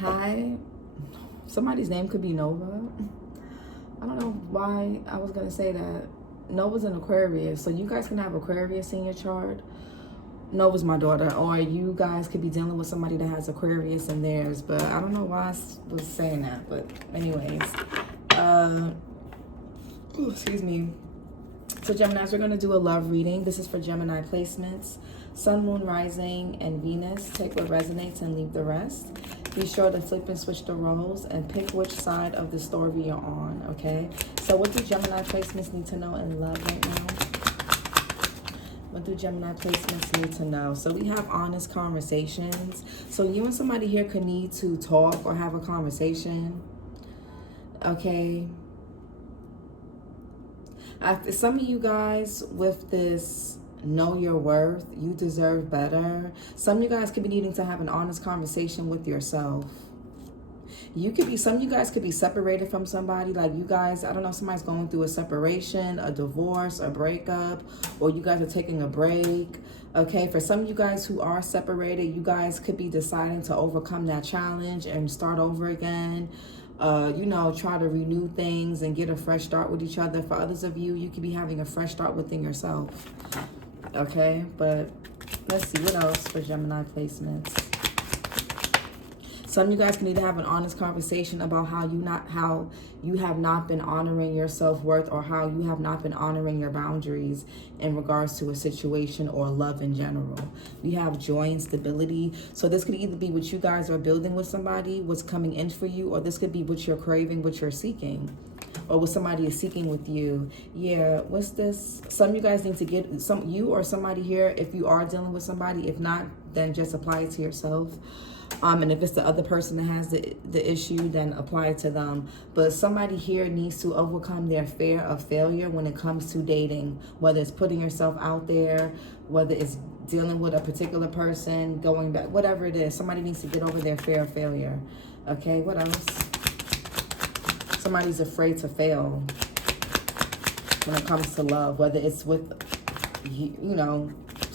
Hi. Somebody's name could be Nova. I don't know why I was going to say that. Nova's an Aquarius. So you guys can have Aquarius in your chart. Nova's my daughter. Or you guys could be dealing with somebody that has Aquarius in theirs. But I don't know why I was saying that. But anyways. Excuse me. So Geminis, we're going to do a love reading. This is for Gemini placements. Sun, Moon, Rising, and Venus. Take what resonates and leave the rest. Be sure to flip and switch the roles and pick which side of the story you're on, okay? So what do Gemini placements need to know in love right now? What do Gemini placements need to know? So we have honest conversations. So you and somebody here could need to talk or have a conversation, okay? Some of you guys with this know your worth, you deserve better. Some of you guys could be needing to have an honest conversation with yourself. Some of you guys could be separated from somebody. Like you guys, I don't know, somebody's going through a separation, a divorce, a breakup, or you guys are taking a break. Okay, for some of you guys who are separated, you guys could be deciding to overcome that challenge and start over again. Try to renew things and get a fresh start with each other. For others of you, you could be having a fresh start within yourself. Okay, but let's see what else for Gemini placements. Some of you guys can need to have an honest conversation about how you have not been honoring your self-worth, or how you have not been honoring your boundaries in regards to a situation or love in general. We have joy and stability. So this could either be what you guys are building with somebody, what's coming in for you, or this could be what you're craving, what you're seeking, or what somebody is seeking with you. Yeah, what's this? Some of you guys need to get you or somebody here, if you are dealing with somebody. If not, then just apply it to yourself. And if it's the other person that has the issue, then apply it to them. But somebody here needs to overcome their fear of failure when it comes to dating, whether it's putting yourself out there, whether it's dealing with a particular person, going back, whatever it is. Somebody needs to get over their fear of failure. Okay, what else? Somebody's afraid to fail when it comes to love, whether it's with,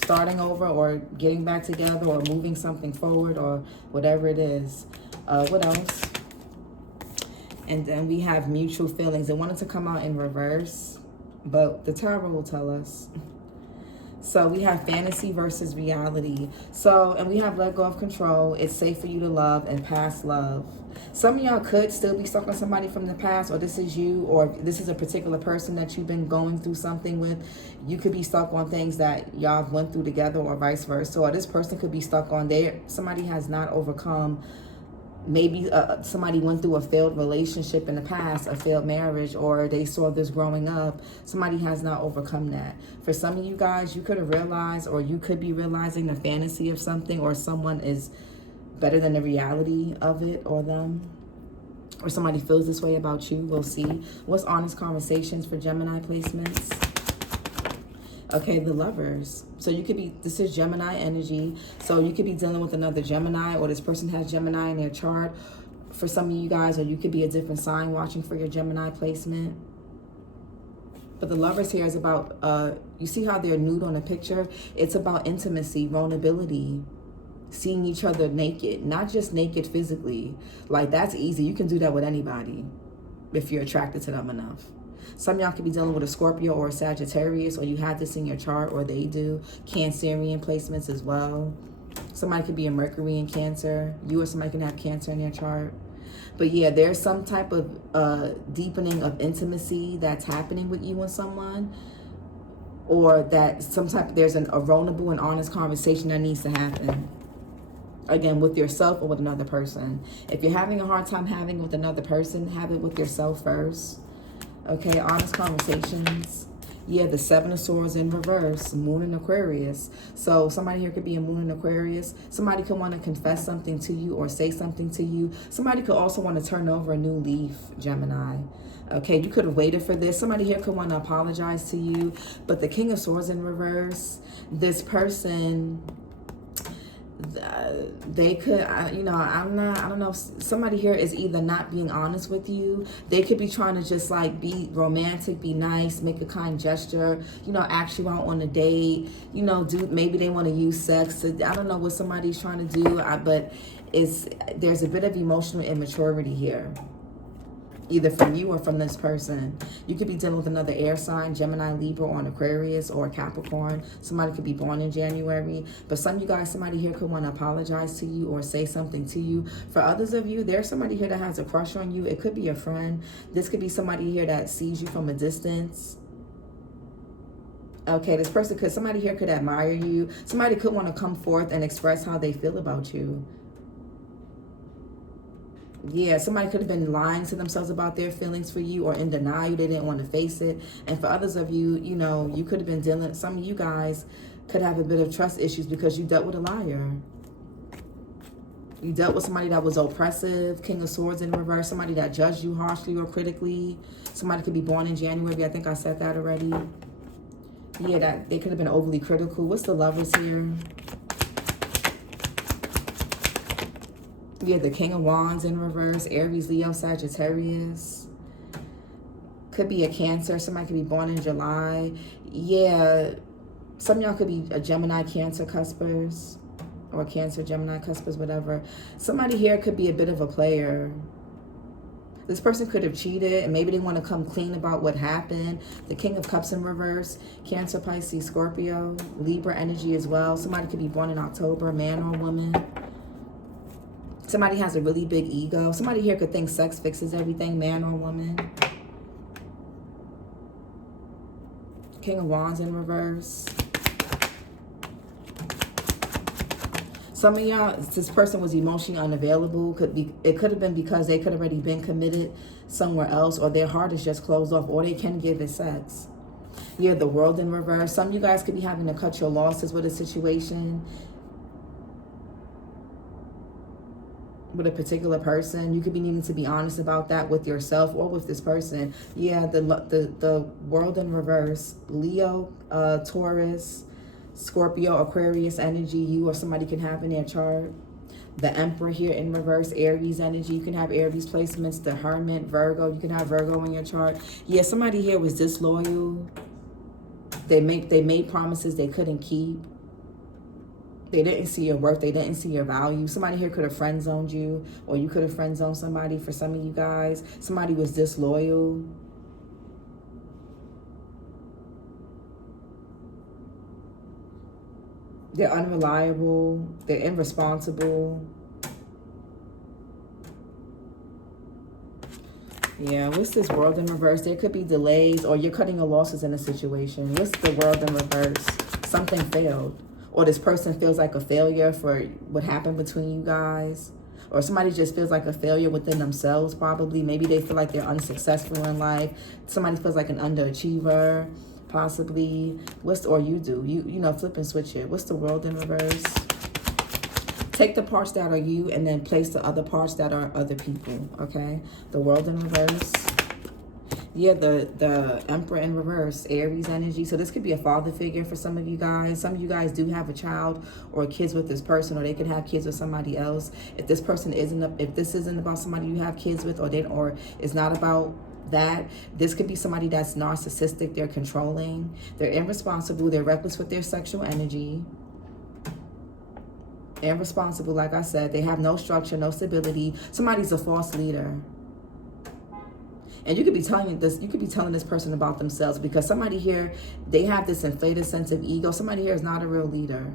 starting over or getting back together or moving something forward or whatever it is. What else? And then we have mutual feelings. They wanted to come out in reverse, but the tarot will tell us. So we have fantasy versus reality. And we have let go of control. It's safe for you to love and past love. Some of y'all could still be stuck on somebody from the past, or this is you, or this is a particular person that you've been going through something with. You could be stuck on things that y'all went through together, or vice versa. Or this person could be stuck on somebody has not overcome. Maybe somebody went through a failed relationship in the past, a failed marriage, or they saw this growing up. Somebody has not overcome that. For some of you guys, you could have realized, or you could be realizing the fantasy of something, or someone is better than the reality of it or them. Or somebody feels this way about you. We'll see. What's honest conversations for Gemini placements? Okay, the Lovers. So this is Gemini energy. So you could be dealing with another Gemini, or this person has Gemini in their chart for some of you guys, or you could be a different sign watching for your Gemini placement. But the Lovers here is about, you see how they're nude on a picture? It's about intimacy, vulnerability, seeing each other naked, not just naked physically. Like, that's easy. You can do that with anybody if you're attracted to them enough. Some of y'all could be dealing with a Scorpio or a Sagittarius, or you have this in your chart, or they do. Cancerian placements as well. Somebody could be a Mercury in Cancer. You or somebody can have Cancer in their chart. But yeah, there's some type of deepening of intimacy that's happening with you and someone, or that there's a vulnerable and honest conversation that needs to happen. Again, with yourself or with another person. If you're having a hard time having it with another person, have it with yourself first. Okay, honest conversations. Yeah, the Seven of Swords in reverse, Moon in Aquarius. So somebody here could be a Moon in Aquarius. Somebody could want to confess something to you or say something to you. Somebody could also want to turn over a new leaf, Gemini. Okay, you could have waited for this. Somebody here could want to apologize to you. But the King of Swords in reverse, this person, they could, I don't know, somebody here is either not being honest with you. They could be trying to just like be romantic, be nice, make a kind gesture, ask you out on a date, maybe they want to use sex. I don't know what somebody's trying to do, but there's a bit of emotional immaturity here, either from you or from this person. You could be dealing with another air sign, Gemini, Libra, or an Aquarius, or Capricorn. Somebody could be born in January. But some of you guys, somebody here could want to apologize to you or say something to you. For others of you, there's somebody here that has a crush on you. It could be a friend. This could be somebody here that sees you from a distance. Okay, this person could, somebody here could admire you. Somebody could want to come forth and express how they feel about you. Yeah, somebody could have been lying to themselves about their feelings for you, or in denial. They didn't want to face it. And for others of you, you know, you could have been dealing, some of you guys could have a bit of trust issues because you dealt with a liar. You dealt with somebody that was oppressive, King of Swords in reverse, somebody that judged you harshly or critically. Somebody could be born in January. I think I said that already. Yeah, that they could have been overly critical. What's the Lovers here? Yeah, the King of Wands in reverse, Aries, Leo, Sagittarius. Could be a Cancer. Somebody could be born in July. Yeah, some of y'all could be a Gemini, Cancer cuspers, or Cancer, Gemini cuspers, whatever. Somebody here could be a bit of a player. This person could have cheated, and maybe they want to come clean about what happened. The King of Cups in reverse, Cancer, Pisces, Scorpio, Libra energy as well. Somebody could be born in October, man or woman. Somebody has a really big ego. Somebody here could think sex fixes everything, man or woman. King of Wands in reverse. Some of y'all, this person was emotionally unavailable. It could have been because they could have already been committed somewhere else, or their heart is just closed off, or they can give it sex. Yeah, the World in reverse. Some of you guys could be having to cut your losses with a situation, with a particular person. You could be needing to be honest about that with yourself or with this person. Yeah, the World in reverse. Leo, Taurus, Scorpio, Aquarius energy, you or somebody can have in their chart. The Emperor here in reverse, Aries energy. You can have Aries placements. The Hermit, Virgo. You can have Virgo in your chart. Yeah, somebody here was disloyal. They made promises they couldn't keep. They didn't see your worth. They didn't see your value. Somebody here could have friend zoned you, or you could have friend zoned somebody. For some of you guys, somebody was disloyal. They're unreliable. They're irresponsible. Yeah, what's this World in reverse? There could be delays, or you're cutting your losses in a situation. What's the World in reverse? Something failed. Or this person feels like a failure for what happened between you guys. Or somebody just feels like a failure within themselves, probably. Maybe they feel like they're unsuccessful in life. Somebody feels like an underachiever, possibly. Or you do. You know, flip and switch it. What's the World in reverse? Take the parts that are you and then place the other parts that are other people, okay? The World in reverse. Yeah, the Emperor in reverse, Aries energy. So this could be a father figure for some of you guys. Some of you guys do have a child or kids with this person, or they could have kids with somebody else. If this person if this isn't about somebody you have kids with, or it's not about that, this could be somebody that's narcissistic. They're controlling. They're irresponsible. They're reckless with their sexual energy. Irresponsible, like I said. They have no structure, no stability. Somebody's a false leader. And you could be telling this person about themselves, because somebody here, they have this inflated sense of ego. Somebody here is not a real leader.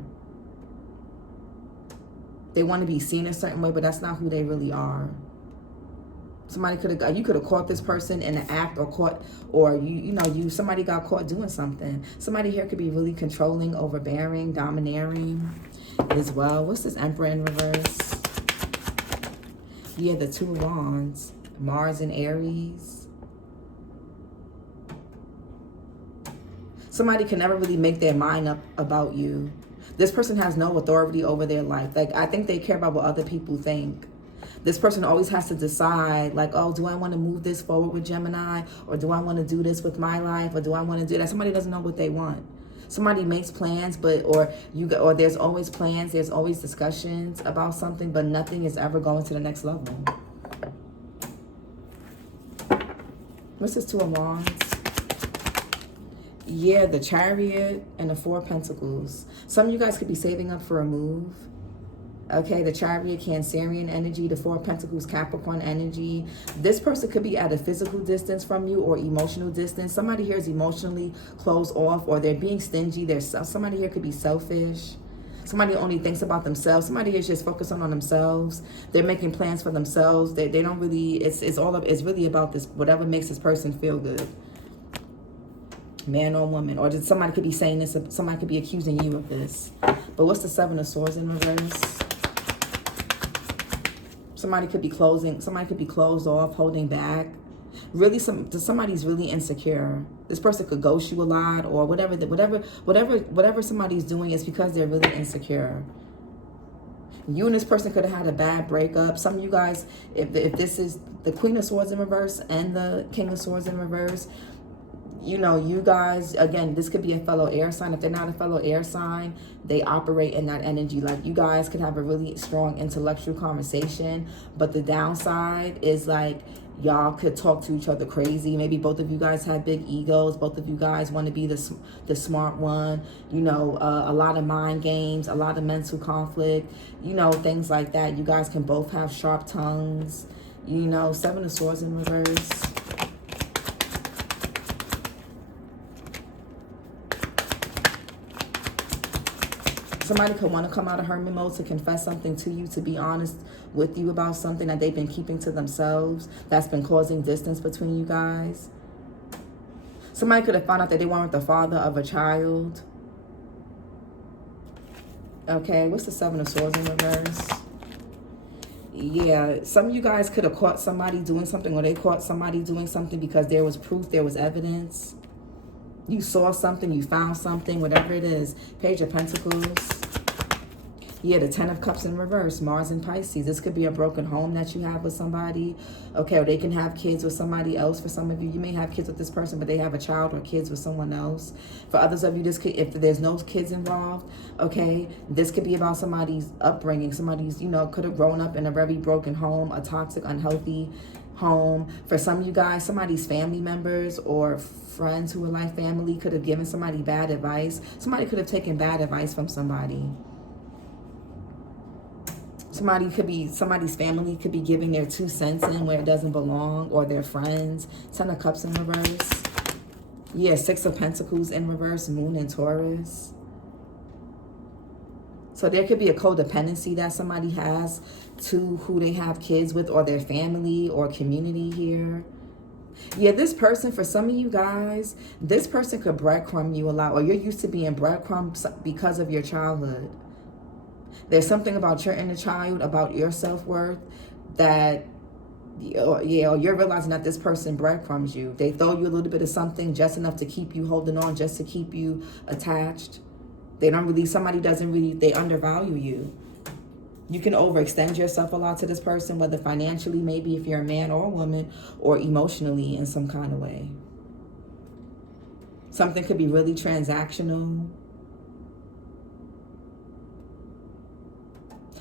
They want to be seen a certain way, but that's not who they really are. Somebody you could have caught this person in an act, or somebody got caught doing something. Somebody here could be really controlling, overbearing, domineering as well. What's this Emperor in reverse? Yeah, the Two of Wands, Mars and Aries. Somebody can never really make their mind up about you. This person has no authority over their life. Like, I think they care about what other people think. This person always has to decide, like, oh, do I want to move this forward with Gemini? Or do I want to do this with my life? Or do I want to do that? Somebody doesn't know what they want. Somebody makes plans, or there's always plans, there's always discussions about something, but nothing is ever going to the next level. What's this Two of Wands? Yeah, the Chariot and the Four of Pentacles. Some of you guys could be saving up for a move. Okay, the Chariot, Cancerian energy, the Four of Pentacles, Capricorn energy. This person could be at a physical distance from you or emotional distance. Somebody here is emotionally closed off, or they're being stingy. Somebody here could be selfish. Somebody only thinks about themselves. Somebody here is just focusing on themselves. They're making plans for themselves. They don't really, it's really about this, whatever makes this person feel good. Man or woman. Or somebody could be saying this, somebody could be accusing you of this. But what's the Seven of Swords in reverse? Somebody could be closed off, holding back. Really, somebody's really insecure. This person could ghost you a lot, or whatever somebody's doing is because they're really insecure. You and this person could have had a bad breakup. Some of you guys, if this is the Queen of Swords in reverse and the King of Swords in reverse, you know, you guys, again, this could be a fellow air sign. If they're not a fellow air sign, they operate in that energy. Like, you guys could have a really strong intellectual conversation, but the downside is, like, y'all could talk to each other crazy. Maybe both of you guys have big egos. Both of you guys want to be the smart one. You know, a lot of mind games, a lot of mental conflict, you know, things like that. You guys can both have sharp tongues. You know, Seven of Swords in reverse. Somebody could want to come out of hermit mode to confess something to you, to be honest with you about something that they've been keeping to themselves, that's been causing distance between you guys. Somebody could have found out that they weren't the father of a child. Okay, what's the Seven of Swords in reverse? Yeah, some of you guys could have caught somebody doing something, or they caught somebody doing something because there was proof, there was evidence. You saw something, you found something, whatever it is. Page of Pentacles. Yeah, the Ten of Cups in reverse, Mars and Pisces. This could be a broken home that you have with somebody. Okay, or they can have kids with somebody else. For some of you, you may have kids with this person, but they have a child or kids with someone else. For others of you, this could, if there's no kids involved, okay, this could be about somebody's upbringing. Somebody's, you know, could have grown up in a very broken home, a toxic, unhealthy home. For some of you guys, somebody's family members or friends who are like family could have given somebody bad advice. Somebody could have taken bad advice from somebody. Somebody's family could be giving their 2 cents in where it doesn't belong, or their friends. Ten of Cups in reverse. Yeah, Six of Pentacles in reverse, Moon and Taurus. So there could be a codependency that somebody has to who they have kids with, or their family or community here. Yeah, this person, for some of you guys, this person could breadcrumb you a lot, or you're used to being breadcrumbed because of your childhood. There's something about your inner child, about your self-worth, that, or you're realizing that this person breadcrumbs you. They throw you a little bit of something just enough to keep you holding on, just to keep you attached. They undervalue you. You can overextend yourself a lot to this person, whether financially, maybe if you're a man or a woman, or emotionally in some kind of way. Something could be really transactional.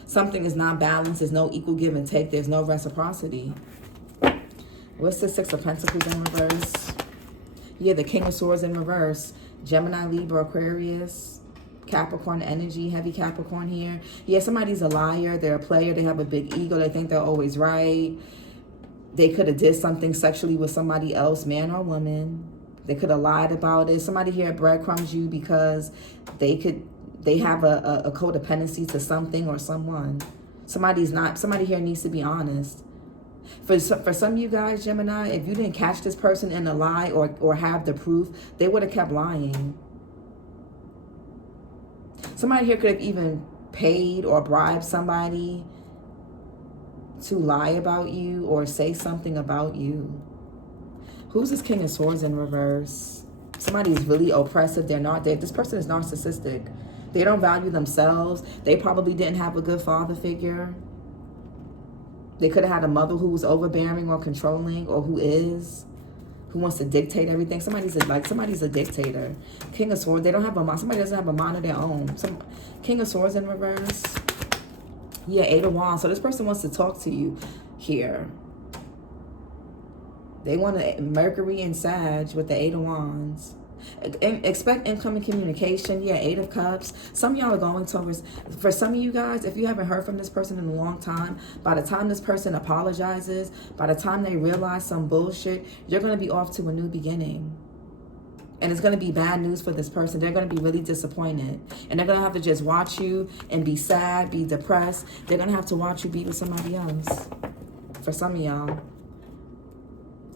Something is not balanced. There's no equal give and take. There's no reciprocity. What's the Six of Pentacles in reverse? Yeah, the King of Swords in reverse. Gemini, Libra, Aquarius, Capricorn energy, heavy Capricorn here. Yeah, somebody's a liar. They're a player. They have a big ego. They think they're always right. They could have did something sexually with somebody else, man or woman. They could have lied about it. Somebody here breadcrumbs you because they have a codependency to something or someone. Somebody here needs to be honest. For some of you guys, Gemini, if you didn't catch this person in a lie or have the proof, they would have kept lying. Somebody here could have even paid or bribed somebody to lie about you or say something about you. Who's this King of Swords in reverse? Somebody is really oppressive. This person is narcissistic. They don't value themselves. They probably didn't have a good father figure. They could have had a mother who was overbearing or controlling, or who wants to dictate everything. Somebody's a dictator. King of Swords, they don't have a mind. Somebody doesn't have a mind of their own. King of Swords in reverse. Yeah, Eight of Wands. So this person wants to talk to you here. They want Mercury and Sag with the Eight of Wands. Expect incoming communication. Yeah, 8 of Cups. Some of y'all are going towards, for some of you guys, if you haven't heard from this person in a long time, by the time this person apologizes, by the time they realize some bullshit, you're going to be off to a new beginning. And it's going to be bad news for this person. They're going to be really disappointed. And they're going to have to just watch you and be sad, be depressed. They're going to have to watch you be with somebody else. For some of y'all.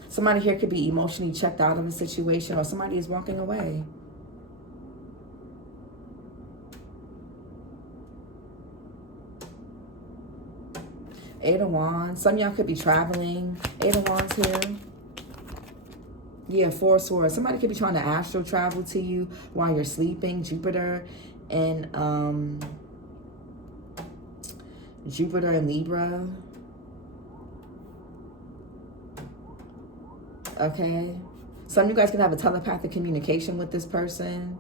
Somebody here could be emotionally checked out of a situation, or somebody is walking away. Eight of Wands. Some of y'all could be traveling. 8 of Wands here. Yeah, 4 of Swords. Somebody could be trying to astral travel to you while you're sleeping. Jupiter and Libra. Okay. Some of you guys can have a telepathic communication with this person.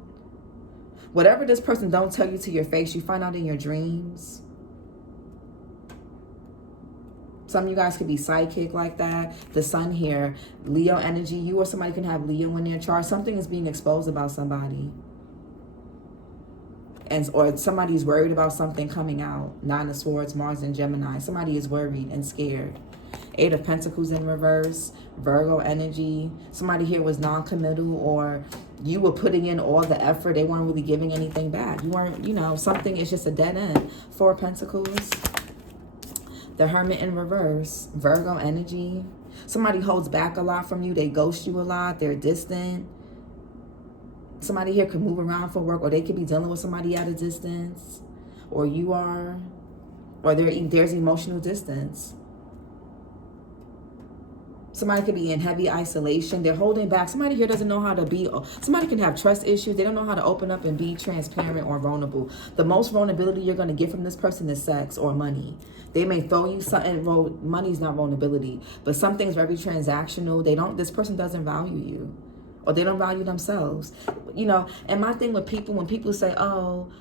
Whatever this person don't tell you to your face, you find out in your dreams. Some of you guys could be psychic like that. The sun here, Leo energy. You or somebody can have Leo in their chart. Something is being exposed about somebody. Or somebody's worried about something coming out. 9 of Swords, Mars and Gemini. Somebody is worried and scared. 8 of Pentacles in reverse. Virgo energy. Somebody here was non-committal, or you were putting in all the effort. They weren't really giving anything back. You weren't, you know, something is just a dead end. 4 of Pentacles. The Hermit in reverse. Virgo energy. Somebody holds back a lot from you. They ghost you a lot. They're distant. Somebody here could move around for work, or they could be dealing with somebody at a distance, or you are, or there's emotional distance. Somebody could be in heavy isolation. They're holding back. Somebody here doesn't know how to be. Somebody can have trust issues. They don't know how to open up and be transparent or vulnerable. The most vulnerability you're going to get from this person is sex or money. They may throw you something. Well, money's not vulnerability, but something's very transactional. This person doesn't value you, or they don't value themselves. You know, and my thing with people, when people say, oh,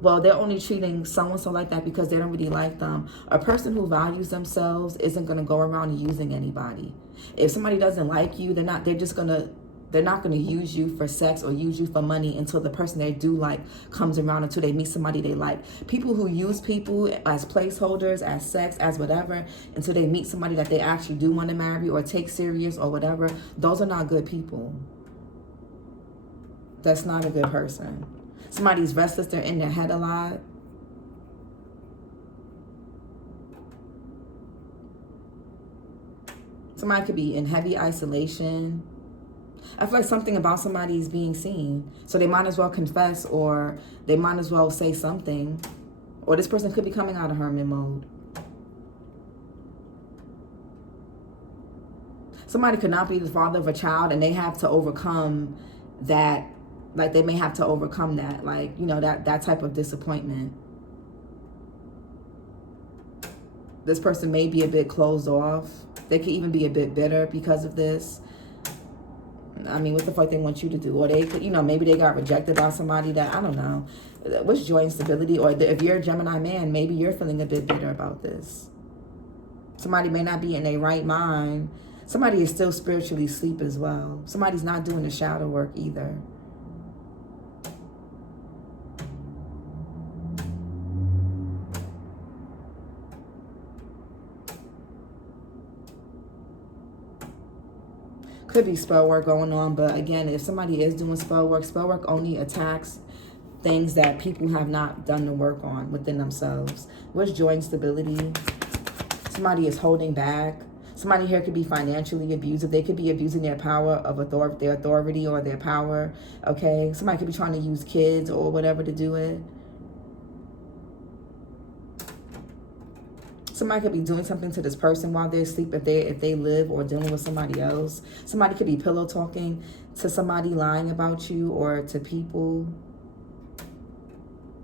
well, they're only treating so-and-so like that because they don't really like them. A person who values themselves isn't going to go around using anybody. If somebody doesn't like you, they're not going to use you for sex or use you for money until the person they do like comes around, until they meet somebody they like. People who use people as placeholders, as sex, as whatever, until they meet somebody that they actually do want to marry or take serious or whatever, those are not good people. That's not a good person. Somebody's restless, they're in their head a lot. Somebody could be in heavy isolation. I feel like something about somebody is being seen. So they might as well confess, or they might as well say something. Or this person could be coming out of hermit mode. Somebody could not be the father of a child, and they have to overcome that. Like, they may have to overcome that, like, you know, that type of disappointment. This person may be a bit closed off. They could even be a bit bitter because of this. I mean, what the fuck they want you to do? Or they could, you know, maybe they got rejected by somebody that, I don't know. What's joy and stability? Or if you're a Gemini man, maybe you're feeling a bit bitter about this. Somebody may not be in their right mind. Somebody is still spiritually asleep as well. Somebody's not doing the shadow work either. Could be spell work going on, but again, if somebody is doing spell work only attacks things that people have not done the work on within themselves. What's joy and stability? Somebody is holding back. Somebody here could be financially abusive. They could be abusing their power of their authority or their power, okay? Somebody could be trying to use kids or whatever to do it. Somebody could be doing something to this person while they're asleep if they live or dealing with somebody else. Somebody could be pillow talking to somebody, lying about you or to people.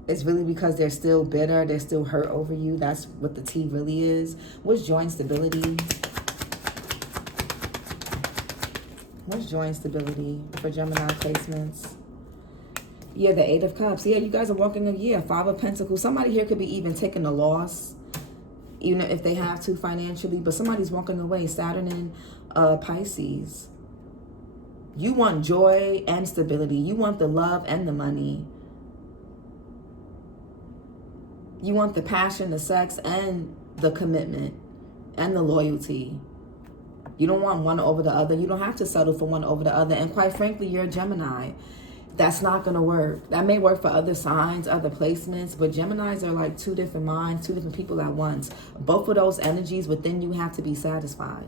It's really because they're still bitter. They're still hurt over you. That's what the tea really is. What's joy and stability? What's joy and stability for Gemini placements? Yeah, the 8 of Cups. Yeah, you guys are walking a 5 of Pentacles. Somebody here could be even taking a loss, even if they have to financially, but somebody's walking away. Saturn in Pisces. You want joy and stability. You want the love and the money. You want the passion, the sex, and the commitment, and the loyalty. You don't want one over the other. You don't have to settle for one over the other. And quite frankly, you're a Gemini. That's not going to work. That may work for other signs, other placements, but Geminis are like two different minds, two different people at once. Both of those energies within you have to be satisfied,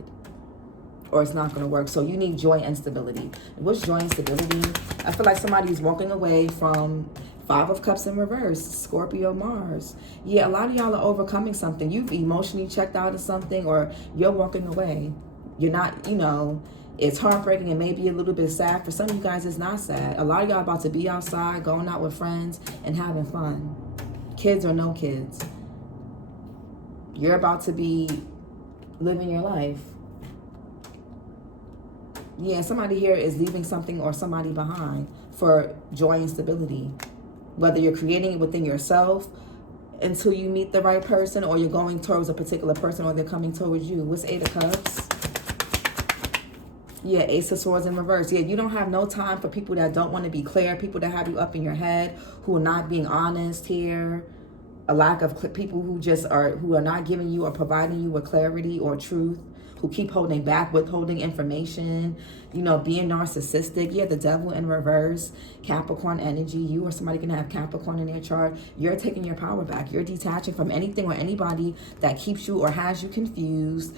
or it's not going to work. So you need joy and stability. What's joy and stability? I feel like somebody's walking away from 5 of Cups in reverse, Scorpio, Mars. Yeah, a lot of y'all are overcoming something. You've emotionally checked out of something, or you're walking away. You're not, you know, it's heartbreaking and maybe a little bit sad. For some of you guys, it's not sad. A lot of y'all about to be outside, going out with friends and having fun. Kids or no kids. You're about to be living your life. Yeah, somebody here is leaving something or somebody behind for joy and stability. Whether you're creating it within yourself until you meet the right person, or you're going towards a particular person, or they're coming towards you. What's 8 of Cups? Yeah, Ace of Swords in reverse. Yeah, you don't have no time for people that don't want to be clear, people that have you up in your head, who are not being honest here. A lack of people who just are, who are not giving you or providing you with clarity or truth, who keep holding back, withholding information, you know, being narcissistic. Yeah, the Devil in reverse, Capricorn energy. You or somebody can have Capricorn in their chart. You're taking your power back. You're detaching from anything or anybody that keeps you or has you confused,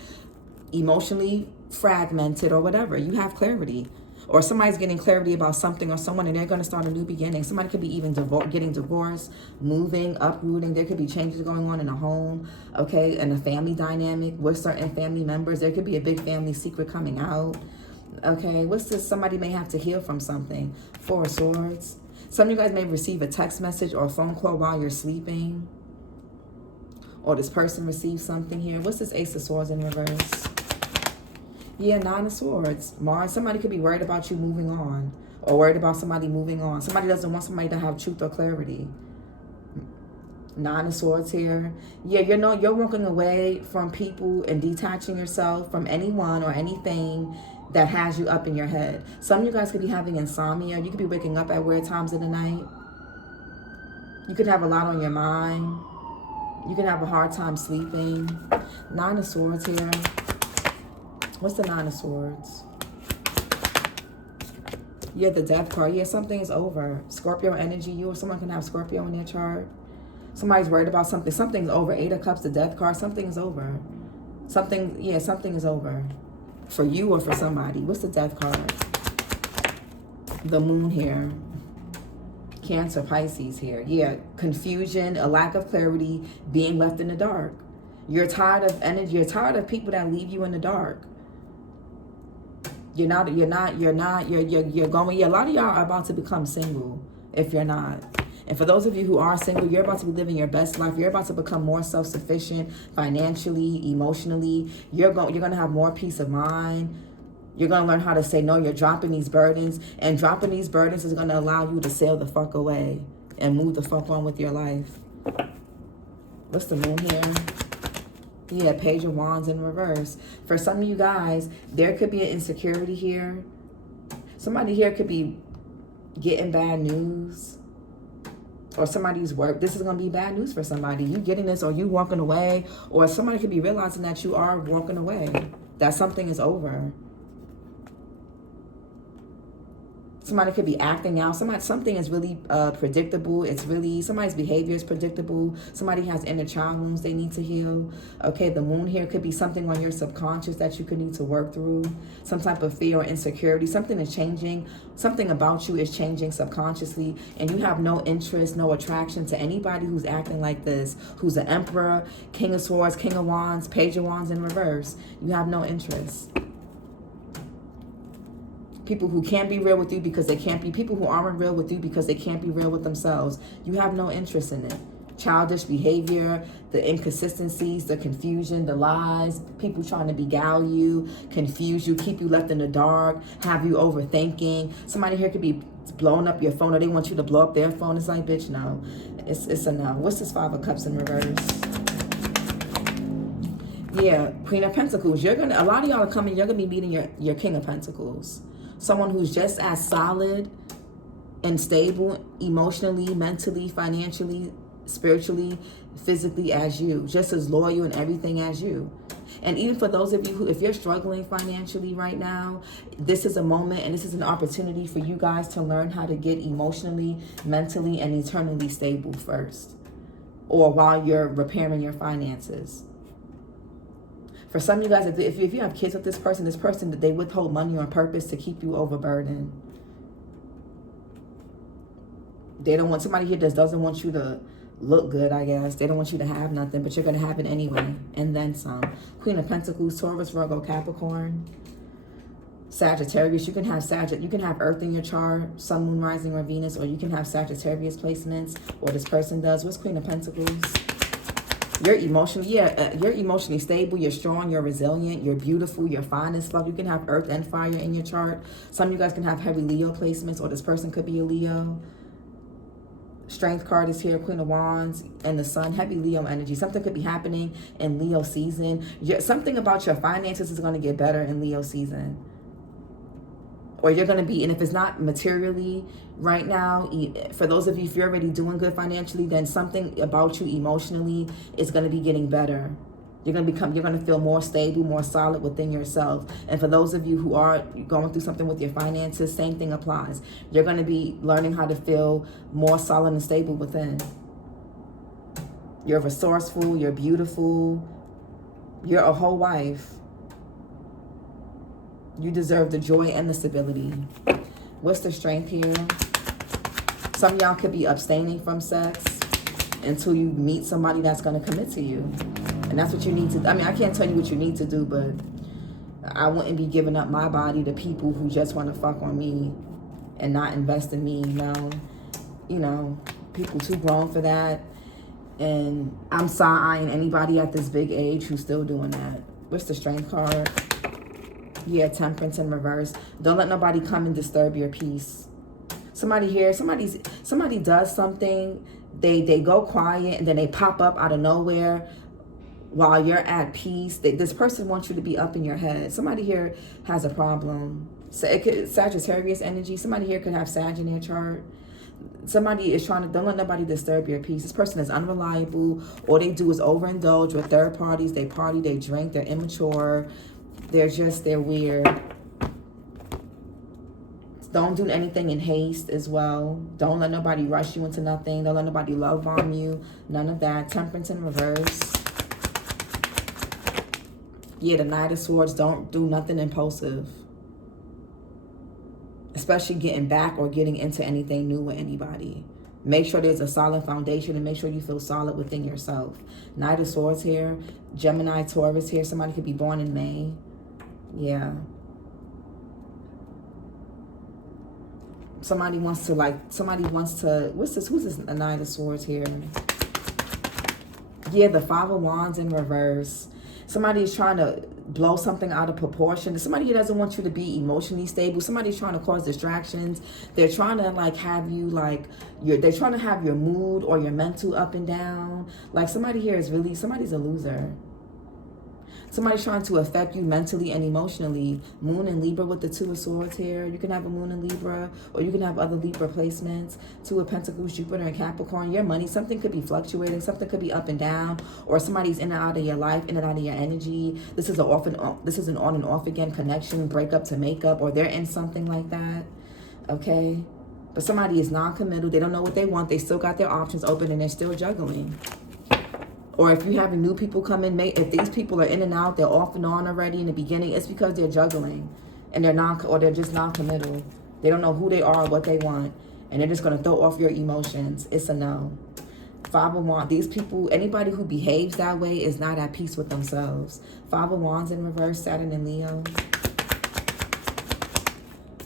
emotionally fragmented, or whatever. You have clarity. Or somebody's getting clarity about something or someone, and they're going to start a new beginning. Somebody could be even getting divorced, moving, uprooting. There could be changes going on in a home, okay, and a family dynamic with certain family members. There could be a big family secret coming out, okay. What's this? Somebody may have to heal from something. 4 of Swords. Some of you guys may receive a text message or a phone call while you're sleeping, or this person receives something here. What's this? Ace of Swords in reverse. Yeah, 9 of Swords. Mars, somebody could be worried about you moving on, or worried about somebody moving on. Somebody doesn't want somebody to have truth or clarity. 9 of Swords here. Yeah, you're walking away from people and detaching yourself from anyone or anything that has you up in your head. Some of you guys could be having insomnia. You could be waking up at weird times of the night. You could have a lot on your mind. You can have a hard time sleeping. 9 of Swords here. What's the 9 of Swords? Yeah, the Death card. Yeah, something is over. Scorpio energy. You or someone can have Scorpio in their chart. Somebody's worried about something. Something's over. 8 of Cups, the Death card. Something is over. Something is over. For you or for somebody. What's the Death card? The Moon here. Cancer, Pisces here. Yeah, confusion, a lack of clarity, being left in the dark. You're tired of energy. You're tired of people that leave you in the dark. You're going, a lot of y'all are about to become single if you're not. And for those of you who are single, you're about to be living your best life. You're about to become more self-sufficient financially, emotionally. You're going to have more peace of mind. You're going to learn how to say no. You're dropping these burdens. And dropping these burdens is going to allow you to sail the fuck away and move the fuck on with your life. What's the Moon here? Yeah, Page of Wands in reverse. For some of you guys, there could be an insecurity here. Somebody here could be getting bad news. Or somebody's work. This is going to be bad news for somebody. You getting this, or you walking away. Or somebody could be realizing that you are walking away. That something is over. Somebody could be acting out. Something is really predictable. It's really, somebody's behavior is predictable. Somebody has inner child wounds they need to heal. Okay, the Moon here could be something on your subconscious that you could need to work through. Some type of fear or insecurity. Something is changing. Something about you is changing subconsciously. And you have no interest, no attraction to anybody who's acting like this. Who's an Emperor, King of Swords, King of Wands, Page of Wands in reverse. You have no interest. People who can't be real with you because they can't be. People who aren't real with you because they can't be real with themselves. You have no interest in it. Childish behavior, the inconsistencies, the confusion, the lies, people trying to beguile you, confuse you, keep you left in the dark, have you overthinking. Somebody here could be blowing up your phone, or they want you to blow up their phone. It's like, bitch, no. It's a no. What's this 5 of Cups in reverse? Yeah, Queen of Pentacles. A lot of y'all are coming, you're going to be meeting your King of Pentacles. Someone who's just as solid and stable emotionally, mentally, financially, spiritually, physically as you. Just as loyal and everything as you. And even for those of you who, if you're struggling financially right now, this is a moment and this is an opportunity for you guys to learn how to get emotionally, mentally, and eternally stable first. Or while you're repairing your finances. For some of you guys, if you have kids with this person, that they withhold money on purpose to keep you overburdened. They don't want, somebody here that doesn't want you to look good, I guess. They don't want you to have nothing, but you're going to have it anyway. And then some. Queen of Pentacles, Taurus, Virgo, Capricorn, Sagittarius. You can have Earth in your chart, Sun, Moon, Rising, or Venus, or you can have Sagittarius placements, or this person does. What's Queen of Pentacles? You're emotionally stable, you're strong, you're resilient, you're beautiful, you're fine as fuck. You can have Earth and fire in your chart. Some of you guys can have heavy Leo placements, or this person could be a Leo. Strength card is here, Queen of Wands, and the Sun, heavy Leo energy. Something could be happening in Leo season. Something about your finances is going to get better in Leo season. Or you're going to be, and if it's not materially right now, for those of you, if you're already doing good financially, then something about you emotionally is going to be getting better. You're going to feel more stable, more solid within yourself. And for those of you who are going through something with your finances, same thing applies. You're going to be learning how to feel more solid and stable within. You're resourceful, you're beautiful, you're a whole wife. You deserve the joy and the stability. What's the strength here? Some of y'all could be abstaining from sex until you meet somebody that's going to commit to you. And that's what you need to, I mean, I can't tell you what you need to do, but I wouldn't be giving up my body to people who just want to fuck on me and not invest in me. You know, people too grown for that. And I'm side-eyeing anybody at this big age who's still doing that. What's the strength card? Yeah, Temperance in reverse. Don't let nobody come and disturb your peace. Somebody here, somebody does something, they go quiet and then they pop up out of nowhere while you're at peace. This person wants you to be up in your head. Somebody here has a problem. So it could Sagittarius energy. Somebody here could have Sag in their chart. Somebody is trying to, don't let nobody disturb your peace. This person is unreliable. All they do is overindulge with third parties. They party, they drink, they're immature. They're weird. Don't do anything in haste as well. Don't let nobody rush you into nothing. Don't let nobody love bomb you. None of that. Temperance in reverse. Yeah, the Knight of Swords. Don't do nothing impulsive. Especially getting back or getting into anything new with anybody. Make sure there's a solid foundation and make sure you feel solid within yourself. Knight of Swords here. Gemini, Taurus here. Somebody could be born in May. Yeah. Somebody wants to, what's this? Who's this Knight of Swords here? Yeah, the Five of Wands in reverse. Somebody is trying to blow something out of proportion. Somebody here doesn't want you to be emotionally stable. Somebody's trying to cause distractions. They're trying to have you they're trying to have your mood or your mental up and down. Like somebody here is somebody's a loser. Somebody's trying to affect you mentally and emotionally. Moon and Libra with the Two of Swords here. You can have a Moon and Libra, or you can have other Libra placements. Two of Pentacles, Jupiter and Capricorn. Your money, something could be fluctuating. Something could be up and down, or somebody's in and out of your life, in and out of your energy. This is an on and off again connection, breakup to makeup, or they're in something like that. Okay, but somebody is non-committal. They don't know what they want. They still got their options open, and they're still juggling. Or if you're having new people come in, if these people are in and out, they're off and on already in the beginning, it's because they're juggling and they're just non-committal. They don't know who they are, what they want, and they're just going to throw off your emotions. It's a no. Five of Wands, these people, anybody who behaves that way is not at peace with themselves. Five of Wands in reverse, Saturn and Leo.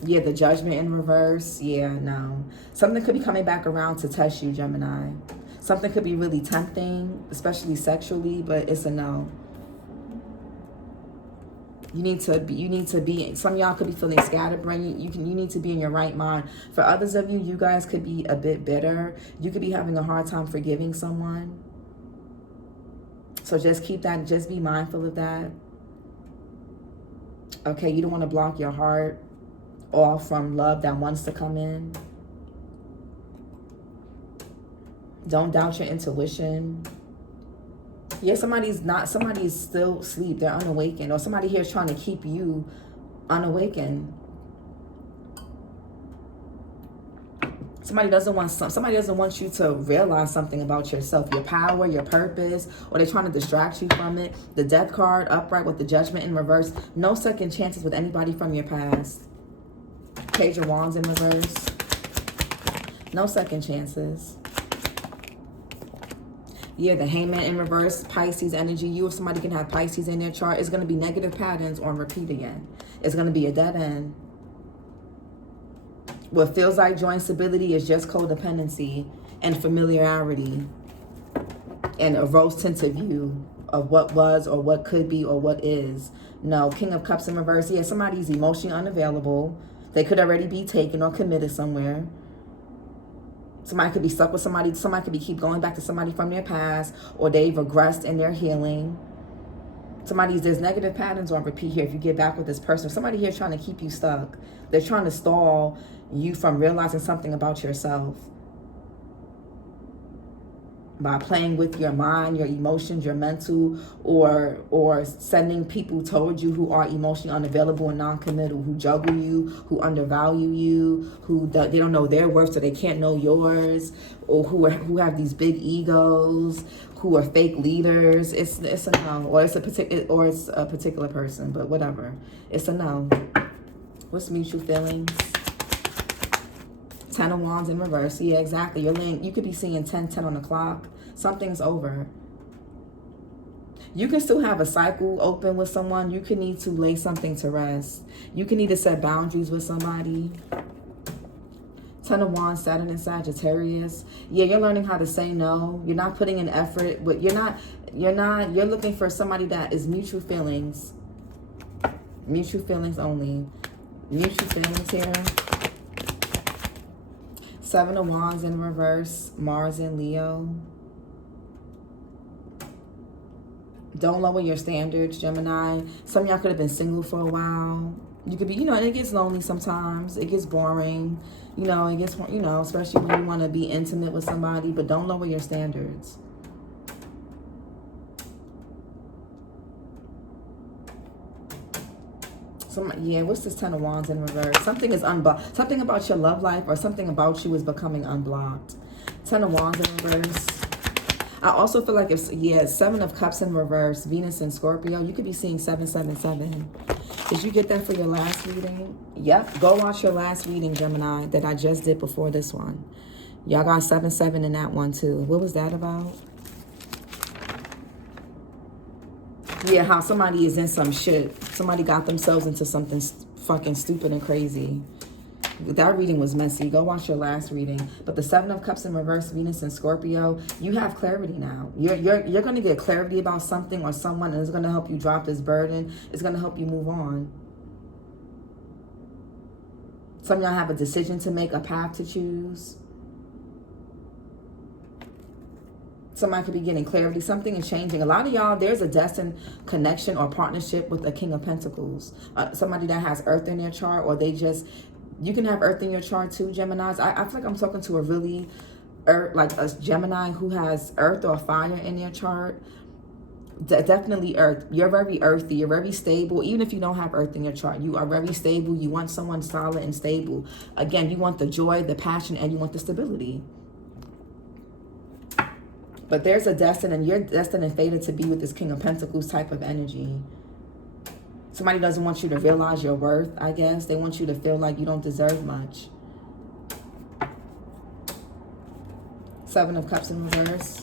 Yeah, the Judgment in reverse. Yeah, no. Something could be coming back around to test you, Gemini. Something could be really tempting, especially sexually, but it's a no. You need to be, some of y'all could be feeling scatterbrained. You need to be in your right mind. For others of you, you guys could be a bit bitter. You could be having a hard time forgiving someone. So just keep that, just be mindful of that. Okay, you don't want to block your heart. off from love that wants to come in. Don't doubt your intuition. Yeah, somebody's still asleep. They're unawakened. Or somebody here is trying to keep you unawakened. Somebody doesn't want you to realize something about yourself, your power, your purpose, or they're trying to distract you from it. The Death card upright with the Judgment in reverse. No second chances with anybody from your past. Page of Wands in reverse. No second chances. Yeah, the Hangman in reverse, Pisces energy. You or somebody can have Pisces in their chart. It's going to be negative patterns on repeat again. It's going to be a dead end. What feels like joint stability is just codependency and familiarity and a rose tinted view of what was or what could be or what is. No, King of Cups in reverse. Yeah, somebody's emotionally unavailable. They could already be taken or committed somewhere. Somebody could be stuck with somebody. Somebody could be keep going back to somebody from their past, or they've regressed in their healing. There's negative patterns on repeat here if you get back with this person. Somebody here trying to keep you stuck. They're trying to stall you from realizing something about yourself. By playing with your mind, your emotions, your mental, or sending people towards you who are emotionally unavailable and non-committal, who juggle you, who undervalue you, they don't know their worth so they can't know yours, or who have these big egos, who are fake leaders. It's a no, or it's a particular person, but whatever. It's a no. What's mutual feelings? 10 of Wands in reverse. Yeah, exactly. You could be seeing 10 on the clock. Something's over. You can still have a cycle open with someone. You can need to lay something to rest. You can need to set boundaries with somebody. 10 of Wands, Saturn and Sagittarius. Yeah, you're learning how to say no. You're not putting in effort, but you're looking for somebody that is mutual feelings. Mutual feelings only. Mutual feelings here. 7 of Wands in reverse, Mars and Leo. Don't lower your standards, Gemini. Some of y'all could have been single for a while. You could be, and it gets lonely sometimes. It gets boring. It gets, especially when you want to be intimate with somebody, but don't lower your standards. Yeah, what's this 10 of Wands in reverse? Something is unblocked. Something about your love life or something about you is becoming unblocked. 10 of Wands in reverse. I also feel like 7 of Cups in reverse, Venus and Scorpio. You could be seeing 777. Did you get that for your last reading? Yep. Go watch your last reading, Gemini, that I just did before this one. Y'all got 7 in that one too. What was that about? Yeah, how somebody is in some shit. Somebody got themselves into something fucking stupid and crazy. That reading was messy. Go watch your last reading. But the 7 of Cups in reverse, Venus and Scorpio, you have clarity now. You're going to get clarity about something or someone, and it's going to help you drop this burden. It's going to help you move on. Some of y'all have a decision to make, a path to choose. Somebody could be getting clarity. Something is changing. A lot of y'all, there's a destined connection or partnership with the King of Pentacles. Somebody that has Earth in their chart, or you can have Earth in your chart too, Geminis. I feel like I'm talking to a really, like a Gemini who has Earth or fire in their chart. Definitely Earth. You're very earthy. You're very stable. Even if you don't have Earth in your chart, you are very stable. You want someone solid and stable. Again, you want the joy, the passion, and you want the stability. But there's a destined, and you're destined and fated to be with this King of Pentacles type of energy. Somebody doesn't want you to realize your worth, I guess. They want you to feel like you don't deserve much. 7 of Cups in reverse.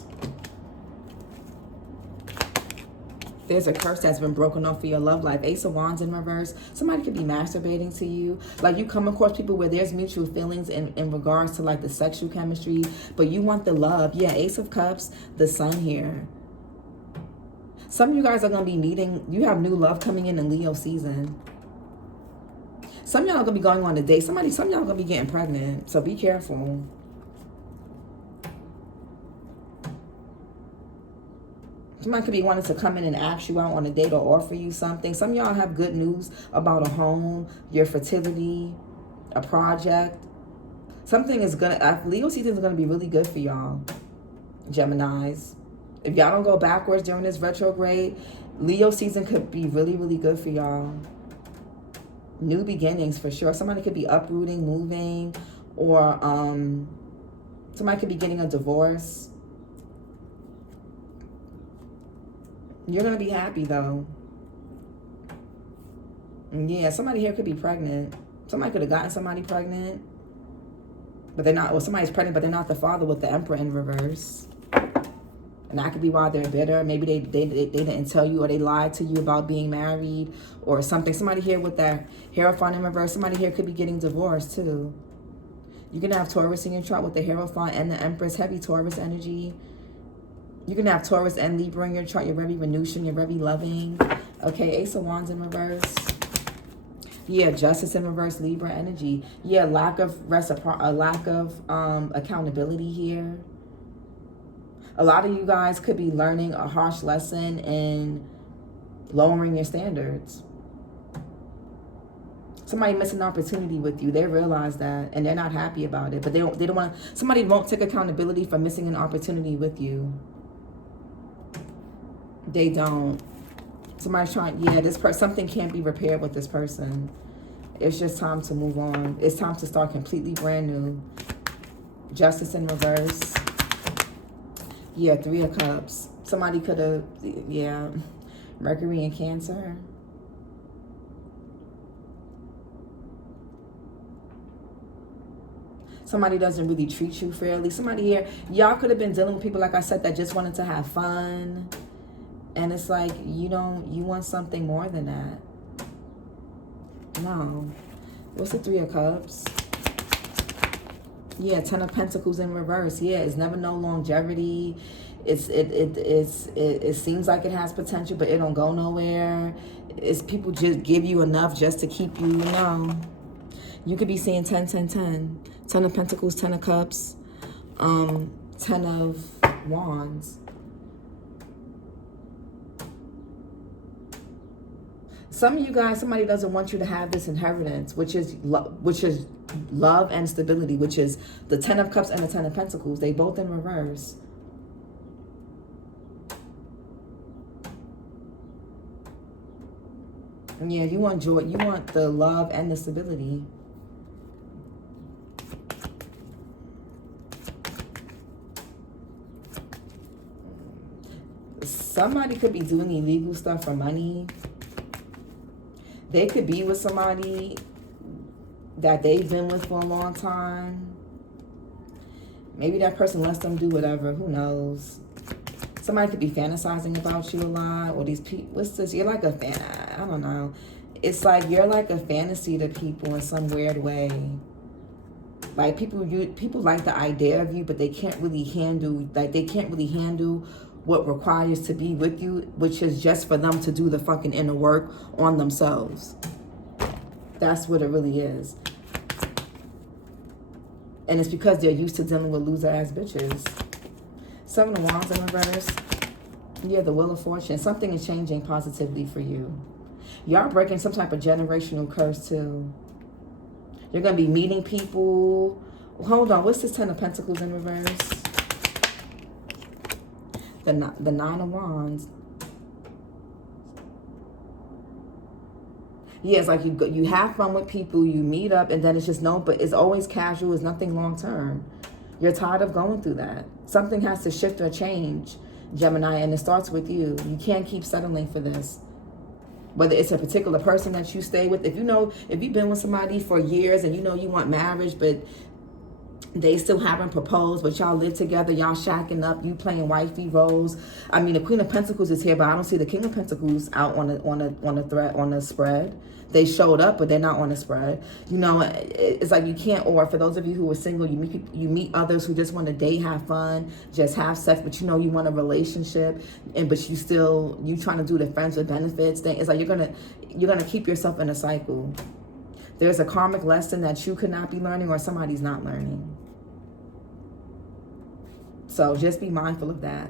There's a curse that's been broken off for your love life. Ace of Wands in reverse. Somebody could be masturbating to you. Like, you come across people where there's mutual feelings in regards to like the sexual chemistry, but you want the love. Yeah, Ace of Cups, the Sun here. Some of you guys are going to be needing, you have new love coming in Leo season. Some of y'all are going to be going on a date. Some of y'all are going to be getting pregnant, so be careful. Somebody could be wanting to come in and ask you out on a date or offer you something. Some of y'all have good news about a home, your fertility. a project. Something is gonna, Leo season is gonna be really good for y'all, Geminis. If y'all don't go backwards during this retrograde, Leo season could be really, really good for y'all. New beginnings for sure. Somebody could be uprooting, moving, or somebody could be getting a divorce. You're gonna be happy though. Yeah, somebody here could be pregnant. Somebody could have gotten somebody pregnant, but they're not, or somebody's pregnant, but they're not the father with the Emperor in reverse. And that could be why they're bitter. Maybe they didn't tell you, or they lied to you about being married or something. Somebody here with that Hierophant in reverse, somebody here could be getting divorced too. You can have Taurus in your chart with the Hierophant and the Empress, heavy Taurus energy. You can have Taurus and Libra in your chart. You're very Venusian, you're very loving. Okay, Ace of Wands in reverse. Yeah, Justice in reverse, Libra energy. Yeah, lack of accountability here. A lot of you guys could be learning a harsh lesson in lowering your standards. Somebody missed an opportunity with you. They realize that, and they're not happy about it. But they don't want. Somebody won't take accountability for missing an opportunity with you. They don't. Somebody's trying. Yeah, this person. Something can't be repaired with this person. It's just time to move on. It's time to start completely brand new. Justice in reverse. Yeah, 3 of Cups. Somebody could have, yeah, Mercury in Cancer. Somebody doesn't really treat you fairly. Somebody here, y'all could have been dealing with people, like I said, that just wanted to have fun. And it's like, you want something more than that. No. What's the 3 of Cups? Yeah, 10 of Pentacles in reverse. Yeah, it's never no longevity. It seems like it has potential, but it don't go nowhere. It's people just give you enough just to keep you, You could be seeing 10, 10, 10. 10 of Pentacles, 10 of Cups, 10 of Wands. Some of you guys, somebody doesn't want you to have this inheritance, which is love and stability, which is the 10 of Cups and the 10 of Pentacles. They both in reverse. Yeah, you want joy. You want the love and the stability. Somebody could be doing illegal stuff for money. They could be with somebody that they've been with for a long time. Maybe that person lets them do whatever. Who knows? Somebody could be fantasizing about you a lot. Or these people, what's this? You're like a fan. I don't know. It's like you're like a fantasy to people in some weird way. Like people like the idea of you, but they can't really handle, what requires to be with you, which is just for them to do the fucking inner work on themselves. That's what it really is. And it's because they're used to dealing with loser-ass bitches. 7 of Wands in reverse. Yeah, the Wheel of Fortune. Something is changing positively for you. Y'all breaking some type of generational curse too. You're going to be meeting people. Hold on, what's this 10 of Pentacles in reverse? The 9 of Wands. Yeah, it's like you have fun with people, you meet up, and then it's just but it's always casual, it's nothing long term. You're tired of going through that. Something has to shift or change, Gemini, and it starts with you. You can't keep settling for this. Whether it's a particular person that you stay with, if you've been with somebody for years and you want marriage, but they still haven't proposed, but y'all live together, y'all shacking up, you playing wifey roles. I mean, the Queen of Pentacles is here, but I don't see the King of Pentacles out on the spread. They showed up, but they're not on the spread. It's like you can't. Or for those of you who are single, you meet others who just want to date, have fun, just have sex, but you want a relationship, but you trying to do the friends with benefits thing. It's like you're gonna keep yourself in a cycle. There's a karmic lesson that you could not be learning, or somebody's not learning. So just be mindful of that.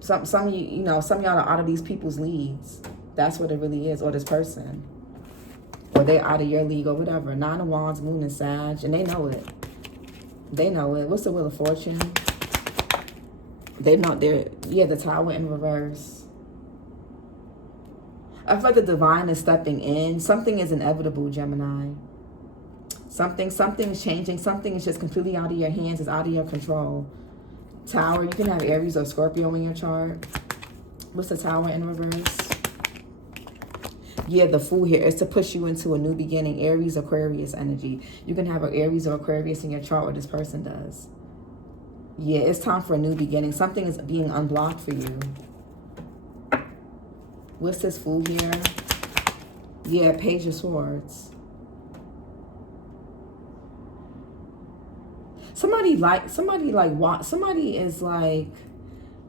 Some of y'all are out of these people's leads. That's what it really is, or this person. or they're out of your league or whatever. 9 of Wands, Moon and Sag, and they know it. They know it. What's the Wheel of Fortune? They know they're, yeah, the Tower in reverse. I feel like the divine is stepping in. Something is inevitable, Gemini. Something is changing. Something is just completely out of your hands. It's out of your control. Tower, you can have Aries or Scorpio in your chart. What's the Tower in reverse? Yeah, the Fool here is to push you into a new beginning. Aries, Aquarius energy. You can have an Aries or Aquarius in your chart, or this person does. Yeah, it's time for a new beginning. Something is being unblocked for you. What's this Fool here? Yeah, Page of Swords. Somebody is like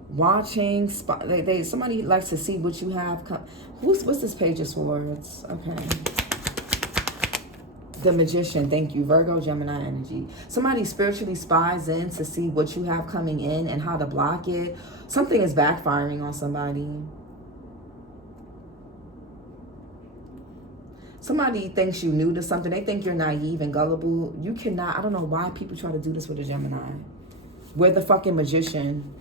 watching. Somebody likes to see what you have. What's this Page of Swords? Okay. The Magician. Thank you. Virgo, Gemini energy. Somebody spiritually spies in to see what you have coming in and how to block it. Something is backfiring on somebody. Somebody thinks you new to something. They think you're naive and gullible. You cannot. I don't know why people try to do this with a Gemini. We're the fucking Magician.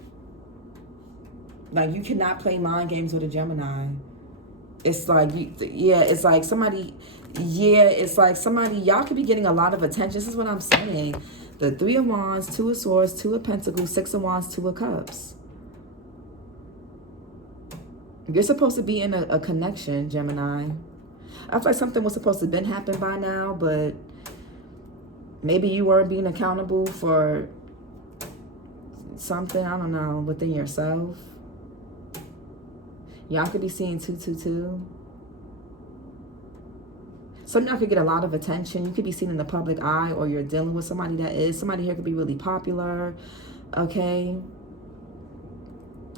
Like, you cannot play mind games with a Gemini. It's like, yeah, it's like somebody, yeah, it's like somebody, y'all could be getting a lot of attention. This is what I'm saying. The 3 of Wands, 2 of Swords, 2 of Pentacles, 6 of Wands, 2 of Cups. You're supposed to be in a connection, Gemini. I feel like something was supposed to have been happened by now, but maybe you weren't being accountable for something, I don't know, within yourself. Y'all could be seeing 222. Some of y'all could get a lot of attention. You could be seen in the public eye, or you're dealing with somebody that is. Somebody here could be really popular, okay?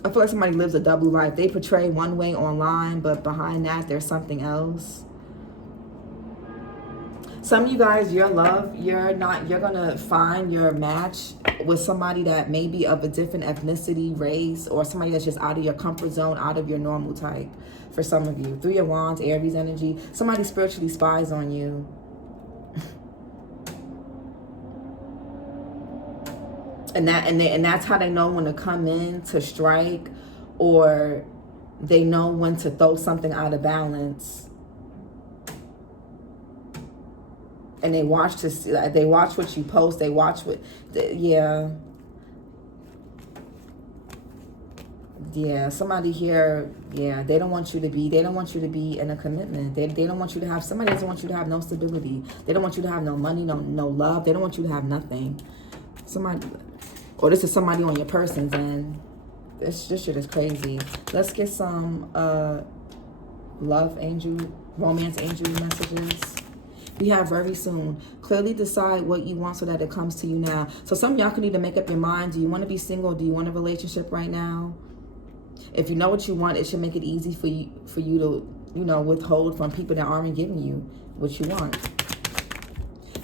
I feel like somebody lives a double life. They portray one way online, but behind that, there's something else. Some of you guys, your love, you're gonna find your match with somebody that may be of a different ethnicity, race, or somebody that's just out of your comfort zone, out of your normal type. For some of you, 3 of Wands, Aries energy. Somebody spiritually spies on you. And that's how they know when to come in to strike, or they know when to throw something out of balance. And they watch to see, they watch what you post. They watch what, yeah. Yeah, somebody here, yeah, they don't want you to be in a commitment. They don't want you to have, somebody doesn't want you to have no stability. They don't want you to have no money, no love. They don't want you to have nothing. Somebody, or this is somebody on your person's end. This shit is crazy. Let's get some love angel, romance angel messages. We have very soon. Clearly decide what you want so that it comes to you now. So some of y'all can need to make up your mind. Do you want to be single? Do you want a relationship right now? If you know what you want, it should make it easy for you to, you know, withhold from people that aren't giving you what you want.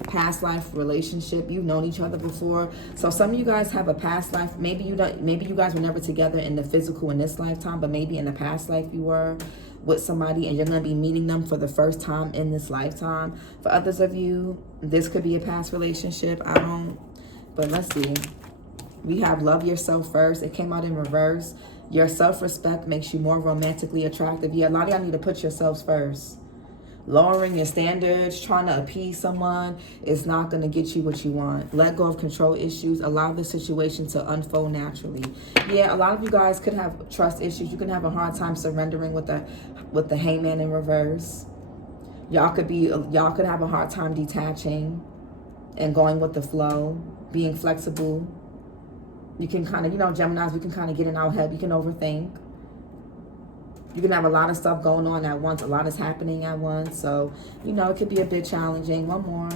Past life relationship, you've known each other before. So some of you guys have a past life. Maybe you guys were never together in the physical in this lifetime, but maybe in the past life you were with somebody, and you're going to be meeting them for the first time in this lifetime. For others of you, this could be a past relationship. But let's see. We have love yourself first. It came out in reverse. Your self-respect makes you more romantically attractive. Yeah, a lot of y'all need to put yourselves first. Lowering your standards, trying to appease someone is not going to get you what you want. Let go of control issues. Allow the situation to unfold naturally. Yeah, a lot of you guys could have trust issues. You can have a hard time surrendering with the Hangman in reverse. Y'all could have a hard time detaching and going with the flow, being flexible. You can kind of, you know, Geminis, we can kind of get in our head. We can overthink. You can have a lot of stuff going on at once. A lot is happening at once. So, you know, it could be a bit challenging. One more.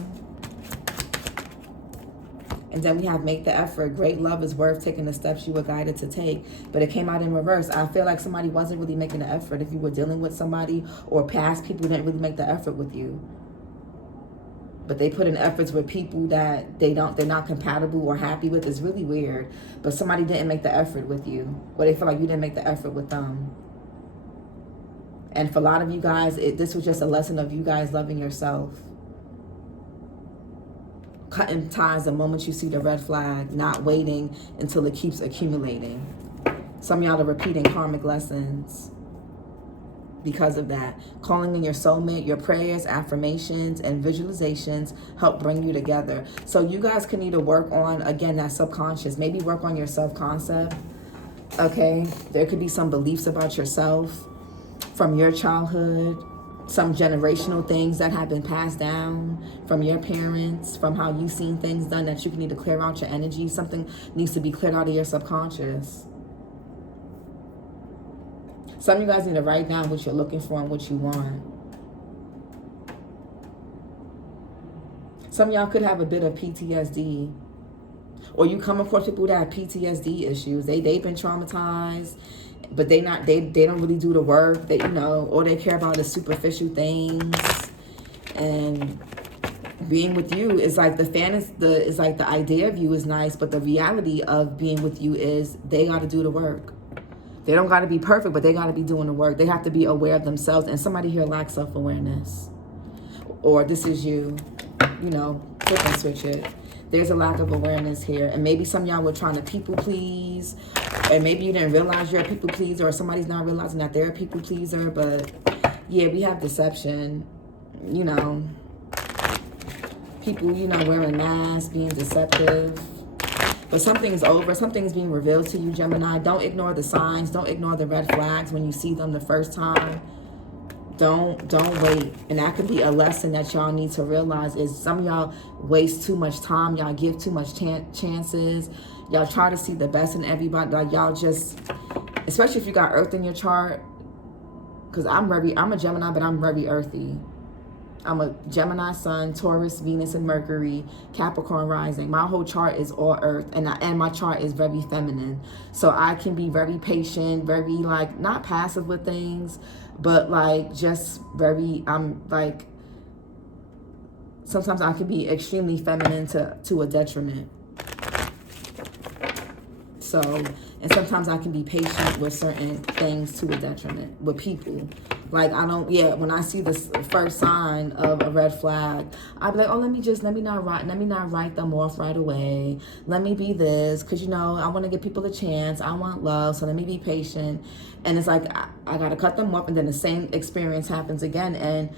And then we have make the effort. Great love is worth taking the steps you were guided to take. But it came out in reverse. I feel like somebody wasn't really making the effort. If you were dealing with somebody, or past people didn't really make the effort with you. But they put in efforts with people that they're not compatible or happy with. It's really weird. But somebody didn't make the effort with you. Or they feel like you didn't make the effort with them. And for a lot of you guys, this was just a lesson of you guys loving yourself. Cutting ties the moment you see the red flag, not waiting until it keeps accumulating. Some of y'all are repeating karmic lessons because of that. Calling in your soulmate, your prayers, affirmations, and visualizations help bring you together. So you guys can either work on, again, that subconscious. Maybe work on your self-concept, okay? There could be some beliefs about yourself from your childhood, some generational things that have been passed down from your parents, from how you've seen things done, that you need to clear out your energy. Something needs to be cleared out of your subconscious. Some of you guys need to write down what you're looking for and what you want. Some of y'all could have a bit of PTSD. Or you come across people that have PTSD issues. They've been traumatized, but they don't really do the work that, you know, all they care about is superficial things. And being with you is like the idea of you is nice, but the reality of being with you is they got to do the work. They don't got to be perfect, but they got to be doing the work. They have to be aware of themselves. And somebody here lacks self-awareness. Or this is you, you know, flip and switch it. There's a lack of awareness here. And maybe some of y'all were trying to people please. And maybe you didn't realize you're a people pleaser, or somebody's not realizing that they're a people pleaser. But yeah, we have deception, you know. People, you know, wearing masks, being deceptive. But something's over. Something's being revealed to you, Gemini. Don't ignore the signs. Don't ignore the red flags when you see them the first time. Don't wait. And that could be a lesson that y'all need to realize is some of y'all waste too much time. Y'all give too much chances. Y'all try to see the best in everybody. Like y'all just, especially if you got Earth in your chart. Because I'm a Gemini, but I'm very earthy. I'm a Gemini Sun, Taurus, Venus, and Mercury, Capricorn rising. My whole chart is all earth, and my chart is very feminine. So I can be very patient, very like, not passive with things, but like just very, I'm like, sometimes I can be extremely feminine to a detriment. So, and sometimes I can be patient with certain things to a detriment with people. Like when I see this first sign of a red flag, I'd be like, oh, let me not write them off right away. Let me be this, because you know, I want to give people a chance. I want love, so let me be patient. And it's like I gotta cut them off, and then the same experience happens again. And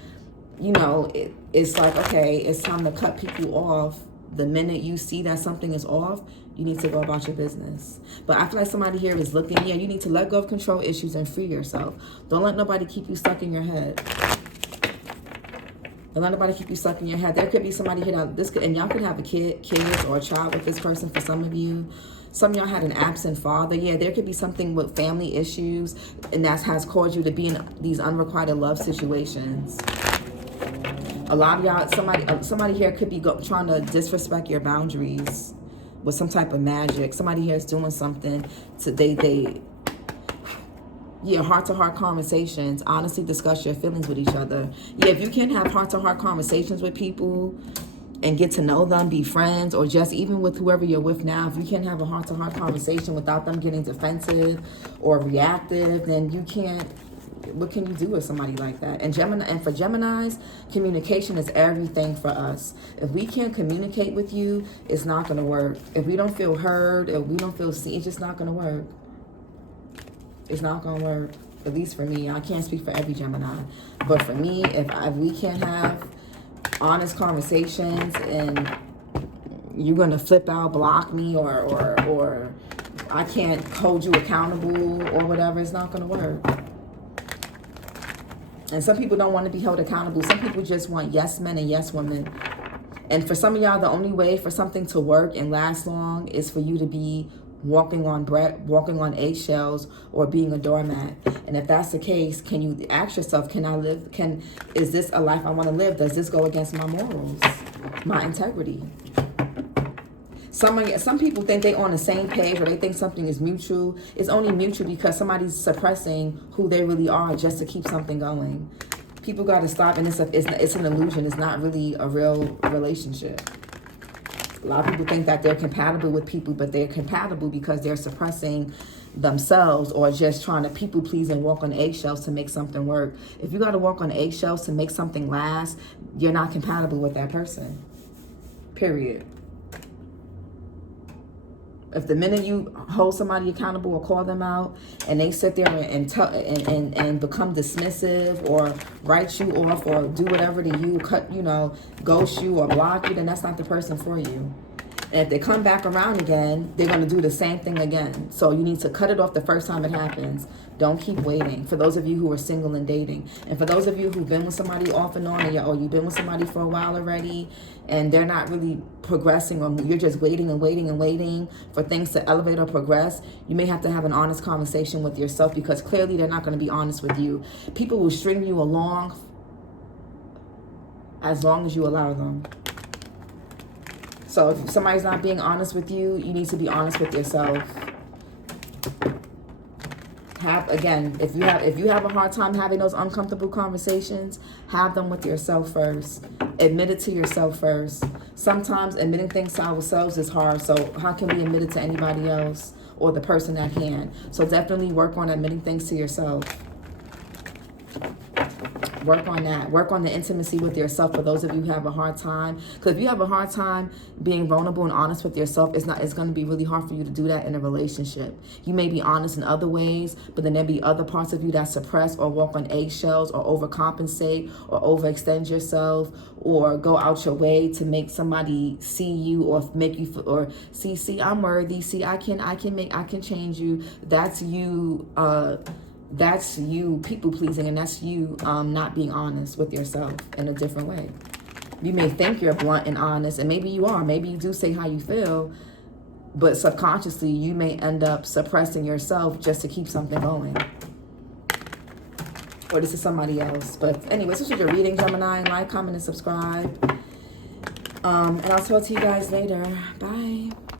you know, it's like, okay, it's time to cut people off. The minute you see that something is off, you need to go about your business. But I feel like somebody here is looking, yeah, you need to let go of control issues and free yourself. Don't let nobody keep you stuck in your head. Don't let nobody keep you stuck in your head. There could be somebody here that and y'all could have a kids or a child with this person for some of you. Some of y'all had an absent father. Yeah, there could be something with family issues, and that has caused you to be in these unrequited love situations. A lot of y'all, somebody here could be trying to disrespect your boundaries with some type of magic. Somebody here is doing something to heart-to-heart conversations. Honestly discuss your feelings with each other. Yeah, if you can't have heart-to-heart conversations with people and get to know them, be friends, or just even with whoever you're with now, if you can't have a heart-to-heart conversation without them getting defensive or reactive, then you can't. What can you do with somebody like that? And for Geminis, communication is everything for us. If we can't communicate with you, it's not going to work. If we don't feel heard, if we don't feel seen, it's just not going to work. It's not going to work. At least for me. I can't speak for every Gemini. But for me, if we can't have honest conversations and you're going to flip out, block me, or I can't hold you accountable or whatever, it's not going to work. And some people don't want to be held accountable. Some people just want yes men and yes women. And for some of y'all, the only way for something to work and last long is for you to be walking on eggshells or being a doormat. And if that's the case, can you ask yourself, is this a life I want to live? Does this go against my morals, my integrity? Some people think they're on the same page, or they think something is mutual. It's only mutual because somebody's suppressing who they really are just to keep something going. People got to stop, and it's an illusion. It's not really a real relationship. A lot of people think that they're compatible with people, but they're compatible because they're suppressing themselves, or just trying to people please and walk on eggshells to make something work. If you got to walk on eggshells to make something last, you're not compatible with that person. Period. If the minute you hold somebody accountable or call them out and they sit there and become dismissive or write you off or do whatever to you, ghost you or block you, then that's not the person for you. And if they come back around again, they're going to do the same thing again. So you need to cut it off the first time it happens. Don't keep waiting. For those of you who are single and dating. And for those of you who've been with somebody off and on, or you've been with somebody for a while already, and they're not really progressing, or you're just waiting and waiting and waiting for things to elevate or progress, you may have to have an honest conversation with yourself, because clearly they're not going to be honest with you. People will string you along as long as you allow them. So if somebody's not being honest with you, you need to be honest with yourself. If you have a hard time having those uncomfortable conversations, have them with yourself first. Admit it to yourself first. Sometimes admitting things to ourselves is hard, so how can we admit it to anybody else or the person at hand? So definitely work on admitting things to yourself. Work on that. Work on the intimacy with yourself, for those of you who have a hard time. Because if you have a hard time being vulnerable and honest with yourself, it's going to be really hard for you to do that in a relationship. You may be honest in other ways, but then there'll be other parts of you that suppress or walk on eggshells or overcompensate or overextend yourself or go out your way to make somebody see you or make you feel, or see, I'm worthy. See, I can change you. That's you. That's you people pleasing, and that's you not being honest with yourself in a different way. You may think you're blunt and honest, and maybe you are. Maybe you do say how you feel, but subconsciously you may end up suppressing yourself just to keep something going. Or this is somebody else. But anyways, this was your reading, Gemini. Like, comment, and subscribe. And I'll talk to you guys later. Bye.